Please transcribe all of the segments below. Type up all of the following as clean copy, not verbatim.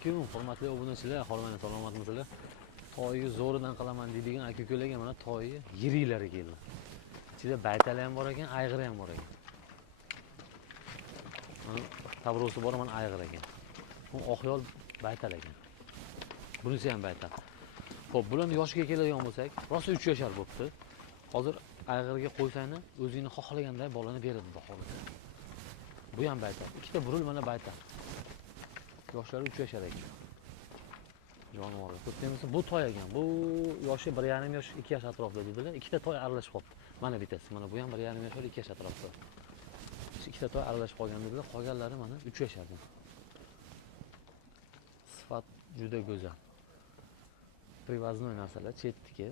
Assalomu alaykum, hurmatli obunachilar, hormang salomatmisizlar? To'yi zo'ridan qilaman deydigan aka-ukalarga mana to'yi yiriklari keldi. Ichida baytali ham bor ekan, ayg'iri ham bor ekan. Mana tabrosi bor, mana ayg'ir ekan. Bu oqyol baytal ekan. Bunisi ham baytal. Xo'p, bularni yoshiga keladigan bo'lsak, rosa 3 yoshar bo'pti. Hozir ayg'irga qo'ysangni, o'zingni xohlaganday bolani beradi bahorda. Bu ham baytal. Ikkita burul mana baytal. Yoshlari 3 yoshar ekan. Jonivor. Ko'rdingizmi? Bu toy ekan. Bu yoshi 1,5 yosh, 2 yosh atrofida dedilar. Ikkita toy aralashib qolibdi. Mana bittasi. Mana bu ham 1,5 yosh, 2 yosh atrofida. Shu ikkita toy aralashib qolgan dedilar. Qolganlari mana 3 yoshar. Sifat juda go'zal. Privoznoy narsalar, chetdiki,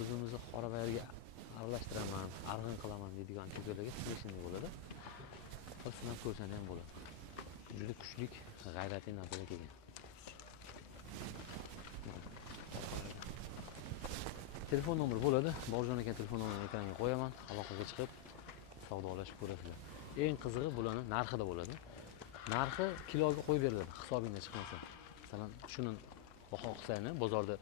o'zimizni qorabayirga aralashtiraman, arg'in qilaman deydigan aka-ukalarga tegishli bo'ladi. Qilsin ham ko'rsang ham bo'ladi. Juda kuchli, g'ayratli narsalar kelgan. Telefon nomeri bo'ladi. Borjon aka telefon nomerini ekranga qo'yaman. Aloqaga chiqib savdolashib ko'rasizlar. Eng qizig'i bularning narxida bo'ladi. Narxi kiloga qo'yib beriladi, hisobingga chiqmasa. Masalan, shuni baho qilsangni bozorda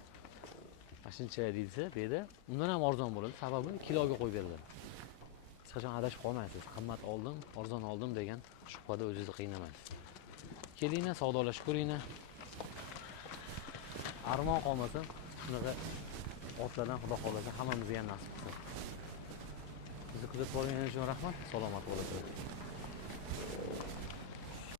shuncha deyilsa, bu yerda undan ham arzon bo'ladi. Sababi kiloga qo'yib beriladi. Hech qachon adashib qolmaysiz. Qimmat oldim, arzon oldim degan shubhada o'zingizni qiynamaysiz. Kelinglar, savdolashib ko'ringlar. Armon qolmasa, shunaqa otlardan xudo xolasa hammamizga ham nasib qilsin. Bizni kuzatib olganingiz uchun rahmat. Salomat bo'lasiz.